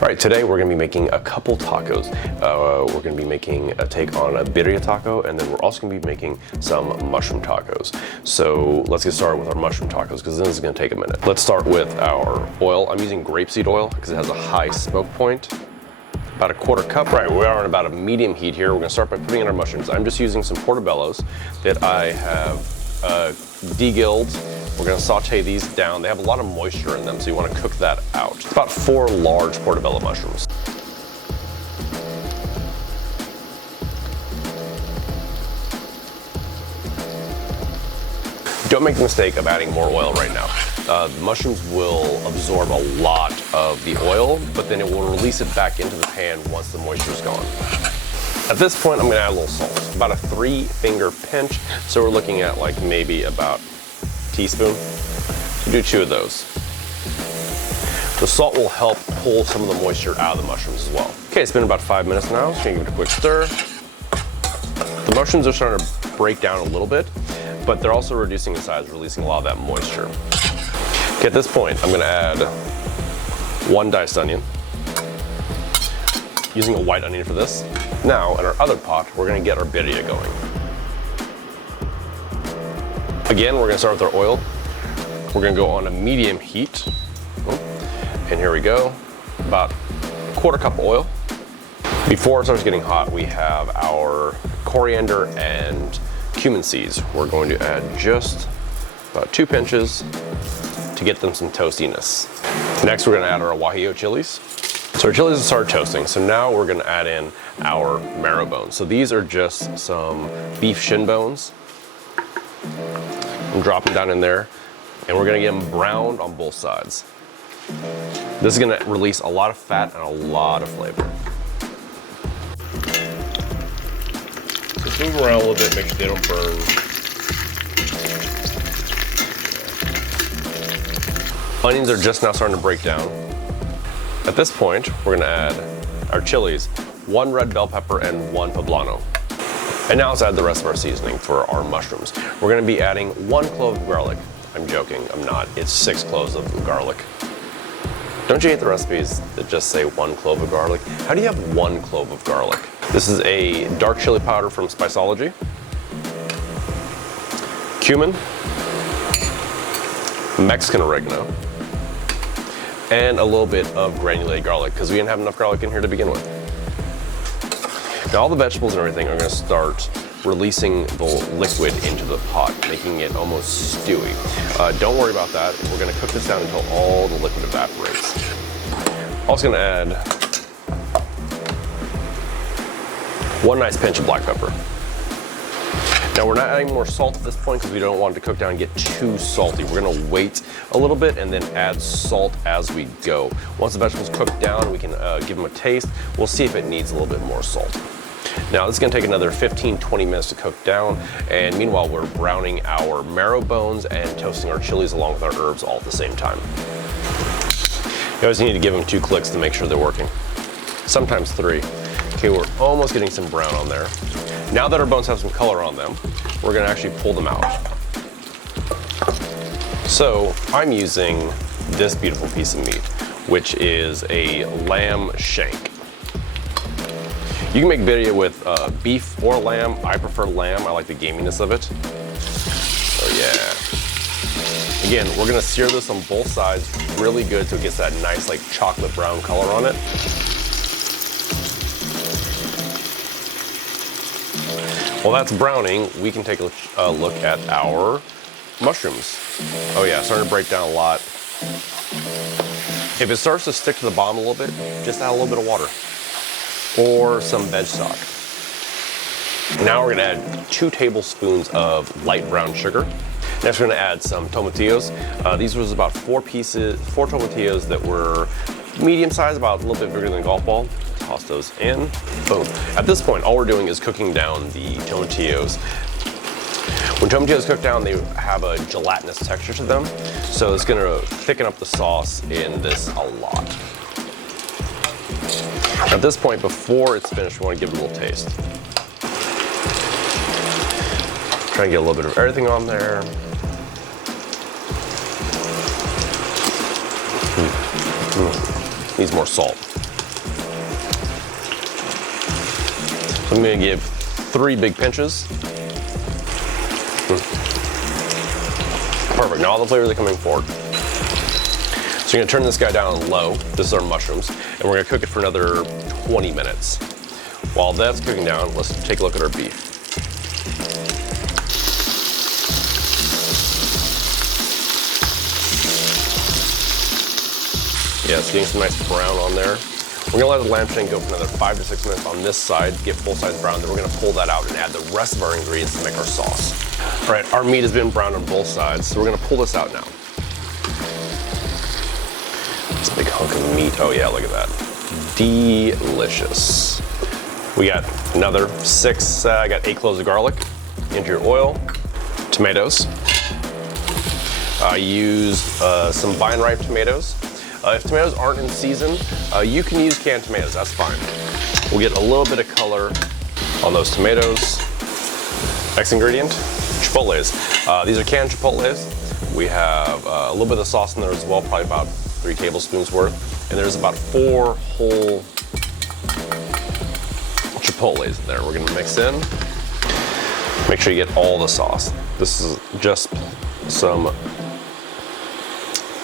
All right, today we're gonna be making a couple tacos. We're gonna be making a take on a birria taco, and then we're also gonna be making some mushroom tacos. So let's get started with our mushroom tacos, because this is gonna take a minute. Let's start with our oil. I'm using grapeseed oil because it has a high smoke point. About a quarter cup. Right, we are on about a medium heat here. We're gonna start by putting in our mushrooms. I'm just using some portobellos that I have degilled. We're gonna saute these down. They have a lot of moisture in them, so you wanna cook that out. It's about 4 large portobello mushrooms. Don't make the mistake of adding more oil right now. The mushrooms will absorb a lot of the oil, but then it will release it back into the pan once the moisture is gone. At this point, I'm gonna add a little salt, about a 3-finger pinch. So we're looking at like maybe about a teaspoon. We'll do 2 of those. The salt will help pull some of the moisture out of the mushrooms as well. Okay, it's been about 5 minutes now. Just gonna give it a quick stir. The mushrooms are starting to break down a little bit, but they're also reducing in size, releasing a lot of that moisture. Okay, at this point, I'm gonna add 1 diced onion. Using a white onion for this. Now, in our other pot, we're gonna get our birria going. Again, we're gonna start with our oil. We're gonna go on a medium heat. And here we go, about a quarter cup of oil. Before it starts getting hot, we have our coriander and cumin seeds. We're going to add just about 2 pinches to get them some toastiness. Next, we're gonna add our guajillo chilies. So our chilies have started toasting, so now we're gonna add in our marrow bones. So these are just some beef shin bones. I'm dropping down in there, and we're gonna get them browned on both sides. This is gonna release a lot of fat and a lot of flavor. Just move them around a little bit, make sure they don't burn. Onions are just now starting to break down. At this point, we're gonna add our chilies, 1 red bell pepper and 1 poblano. And now let's add the rest of our seasoning for our mushrooms. We're gonna be adding 1 clove of garlic. I'm joking, I'm not. It's 6 cloves of garlic. Don't you hate the recipes that just say 1 clove of garlic? How do you have 1 clove of garlic? This is a dark chili powder from Spiceology. Cumin. Mexican oregano. And a little bit of granulated garlic, because we didn't have enough garlic in here to begin with. Now all the vegetables and everything are gonna start releasing the liquid into the pot, making it almost stewy. Don't worry about that. We're gonna cook this down until all the liquid evaporates. Also gonna add 1 nice pinch of black pepper. Now we're not adding more salt at this point because we don't want it to cook down and get too salty. We're gonna wait a little bit and then add salt as we go. Once the vegetables cook down, we can give them a taste. We'll see if it needs a little bit more salt. Now this is gonna take another 15-20 minutes to cook down, and meanwhile we're browning our marrow bones and toasting our chilies along with our herbs all at the same time. You always need to give them 2 clicks to make sure they're working. Sometimes 3. Okay, we're almost getting some brown on there. Now that our bones have some color on them, we're gonna actually pull them out. So I'm using this beautiful piece of meat, which is a lamb shank. You can make birria with beef or lamb. I prefer lamb. I like the gamieness of it. Oh yeah. Again, we're gonna sear this on both sides really good so it gets that nice like chocolate brown color on it. While that's browning, we can take a look at our mushrooms. Oh yeah, starting to break down a lot. If it starts to stick to the bottom a little bit, just add a little bit of water or some veg stock. Now we're gonna add 2 tablespoons of light brown sugar. Next we're gonna add some tomatillos. These was about 4 tomatillos that were medium size, about a little bit bigger than a golf ball. Toss those in, boom. At this point, all we're doing is cooking down the tomatillos. When tomatillos cook down, they have a gelatinous texture to them, so it's gonna thicken up the sauce in this a lot. At this point, before it's finished, we wanna give it a little taste. Try and get a little bit of everything on there. Needs more salt. So I'm gonna give 3 big pinches. Perfect, now all the flavors are coming forward. So you're gonna turn this guy down on low. This is our mushrooms, and we're gonna cook it for another 20 minutes. While that's cooking down, let's take a look at our beef. Yeah, it's getting some nice brown on there. We're gonna let the lamb shank go for another 5 to 6 minutes on this side to get full-size brown. Then we're gonna pull that out and add the rest of our ingredients to make our sauce. All right, our meat has been browned on both sides, so we're gonna pull this out now. This big hunk of meat, oh yeah, look at that. Delicious. We got another 6, I got 8 cloves of garlic into your oil, tomatoes. I used some vine-ripe tomatoes. If tomatoes aren't in season, you can use canned tomatoes, that's fine. We'll get a little bit of color on those tomatoes. Next ingredient, chipotles. These are canned chipotles. We have a little bit of sauce in there as well, probably about 3 tablespoons worth. And there's about 4 whole chipotles in there. We're gonna mix in. Make sure you get all the sauce. This is just some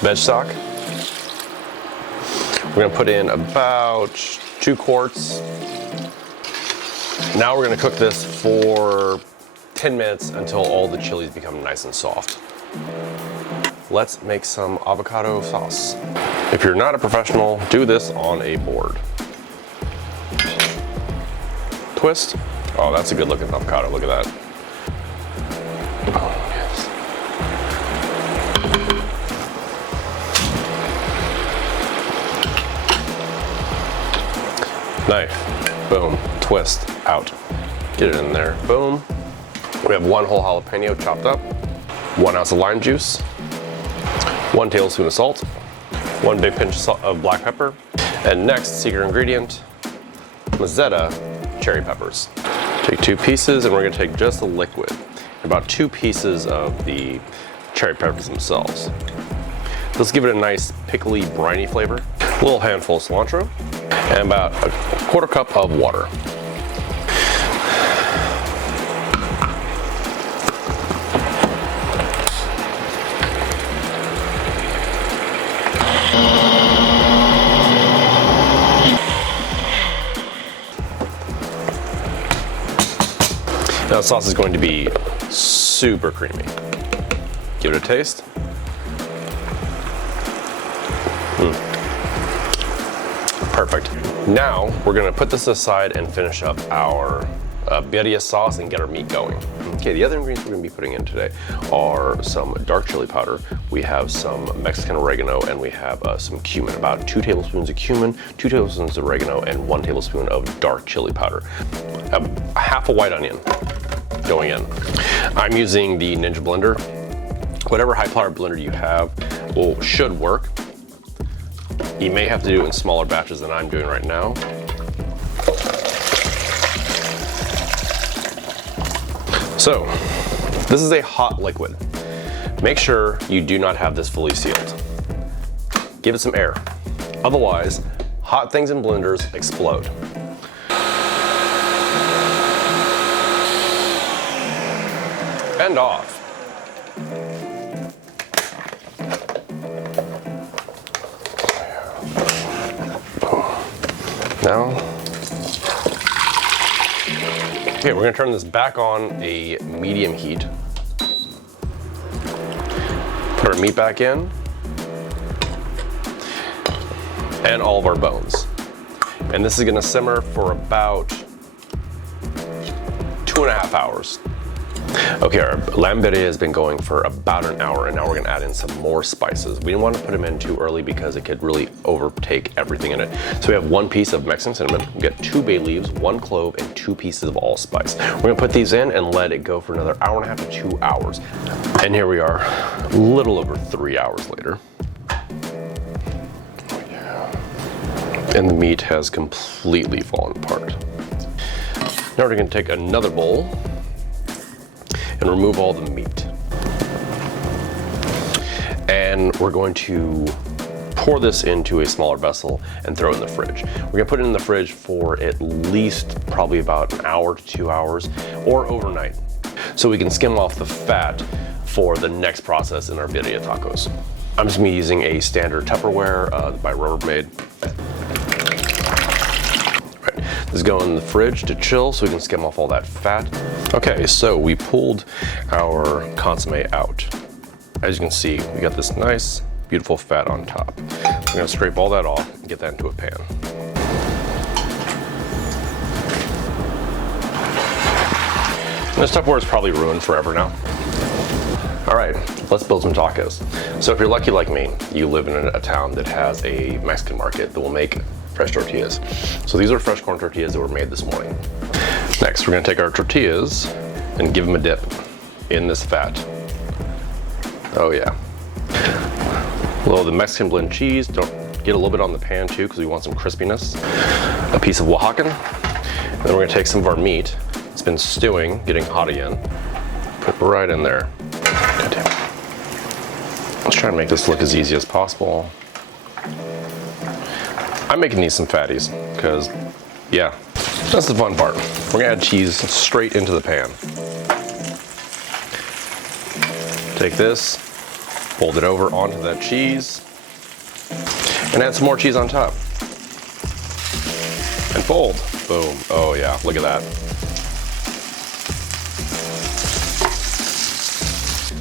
veg stock. We're gonna put in about 2 quarts. Now we're gonna cook this for 10 minutes until all the chilies become nice and soft. Let's make some avocado sauce. If you're not a professional, do this on a board. Twist. Oh, that's a good looking avocado, look at that. Oh, yes. Knife, boom, twist, out. Get it in there, boom. We have 1 whole jalapeno chopped up, 1 ounce of lime juice, 1 tablespoon of salt, 1 big pinch of black pepper, and next, secret ingredient, Mazzetta cherry peppers. Take 2 pieces, and we're gonna take just the liquid, about 2 pieces of the cherry peppers themselves. Let's give it a nice pickly, briny flavor. A little handful of cilantro, and about a 1/4 cup of water. Now the sauce is going to be super creamy. Give it a taste. Perfect. Now we're gonna put this aside and finish up our birria sauce and get our meat going. Okay, the other ingredients we're gonna be putting in today are some dark chili powder. We have some Mexican oregano, and we have some cumin, about 2 tablespoons of cumin, 2 tablespoons of oregano, and 1 tablespoon of dark chili powder. Half a white onion going in. I'm using the Ninja blender. Whatever high power blender you have should work. You may have to do it in smaller batches than I'm doing right now. So, this is a hot liquid. Make sure you do not have this fully sealed. Give it some air. Otherwise, hot things in blenders explode. And off. Now, okay, we're gonna turn this back on a medium heat. Put our meat back in, and all of our bones. And this is gonna simmer for about 2.5 hours. Okay, our lamb birria has been going for about an hour, and now we're gonna add in some more spices. We didn't want to put them in too early because it could really overtake everything in it. So we have 1 piece of Mexican cinnamon, we got 2 bay leaves, 1 clove, and 2 pieces of allspice. We're gonna put these in and let it go for another 1.5 to 2 hours. And here we are, a little over 3 hours later. And the meat has completely fallen apart. Now we're gonna take another bowl and remove all the meat. And we're going to pour this into a smaller vessel and throw it in the fridge. We're gonna put it in the fridge for at least probably about an hour to 2 hours or overnight, so we can skim off the fat for the next process in our birria tacos. I'm just gonna be using a standard Tupperware by Rubbermaid. Right. This is going in the fridge to chill so we can skim off all that fat. Okay, so we pulled our consomme out. As you can see, we got this nice, beautiful fat on top. We're gonna scrape all that off and get that into a pan. This Tupperware is probably ruined forever now. All right, let's build some tacos. So if you're lucky like me, you live in a town that has a Mexican market that will make fresh tortillas. So these are fresh corn tortillas that were made this morning. Next, we're gonna take our tortillas and give them a dip in this fat. Oh yeah. A little of the Mexican blend cheese. Don't get a little bit on the pan too, because we want some crispiness. A piece of Oaxacan. And then we're gonna take some of our meat. It's been stewing, getting hot again. Put it right in there. Let's try and make this look as easy as possible. I'm making these some fatties, because yeah, that's the fun part. We're gonna add cheese straight into the pan. Take this, fold it over onto that cheese, and add some more cheese on top. And fold, boom. Oh yeah, look at that.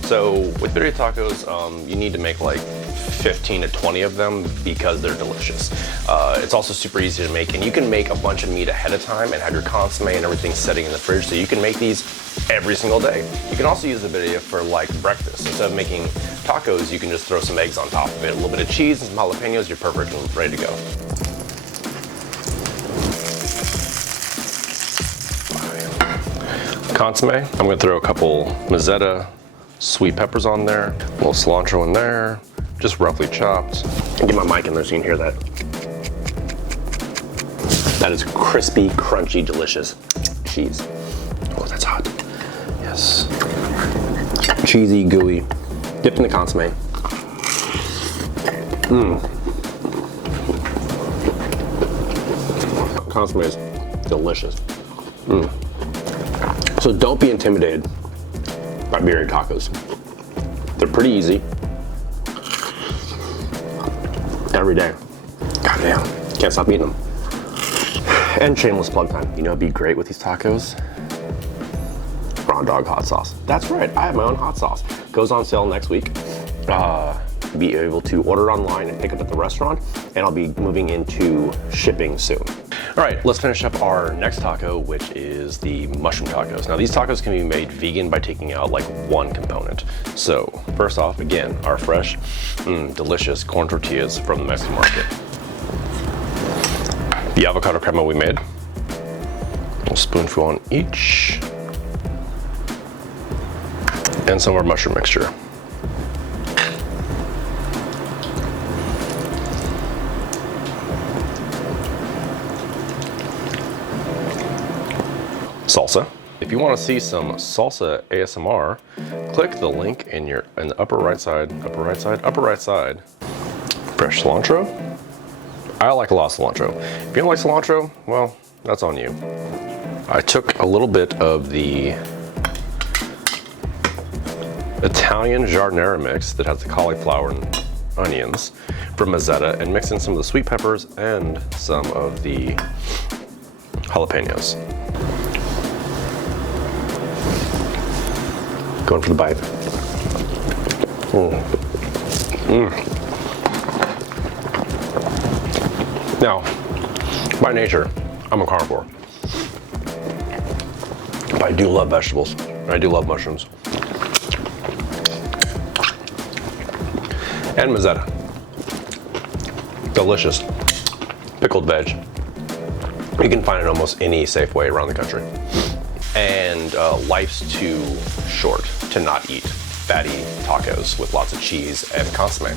So with birria tacos, you need to make like 15 to 20 of them because they're delicious. It's also super easy to make, and you can make a bunch of meat ahead of time and have your consomme and everything setting in the fridge, so you can make these every single day. You can also use the birria for like breakfast. Instead of making tacos, you can just throw some eggs on top of it, a little bit of cheese and some jalapenos, you're perfect and ready to go. Consomme, I'm gonna throw a couple mazzetta sweet peppers on there, a little cilantro in there, just roughly chopped. Get my mic in there so you can hear that. That is crispy, crunchy, delicious cheese. Oh, that's hot. Yes. Cheesy, gooey, dipped in the consomme. Consomme is delicious. So don't be intimidated by birria tacos. They're pretty easy. Every day. Goddamn, can't stop eating them. And shameless plug time. You know what'd be great with these tacos? Raw dog hot sauce. That's right, I have my own hot sauce. Goes on sale next week. Be able to order online and pick it up at the restaurant, and I'll be moving into shipping soon. All right, let's finish up our next taco, which is the mushroom tacos. Now these tacos can be made vegan by taking out like one component. So first off, again, our fresh, delicious corn tortillas from the Mexican market. The avocado crema we made. A spoonful on each. And some of our mushroom mixture. Salsa. If you want to see some salsa ASMR, click the link in the upper right side. Fresh cilantro. I like a lot of cilantro. If you don't like cilantro, well, that's on you. I took a little bit of the Italian giardiniera mix that has the cauliflower and onions from Mazzetta and mixed in some of the sweet peppers and some of the jalapenos. Going for the bite. Now, by nature, I'm a carnivore. But I do love vegetables. And I do love mushrooms. And Mazzetta. Delicious. Pickled veg. You can find it almost any Safeway around the country. And life's too short to not eat fatty tacos with lots of cheese and consomme.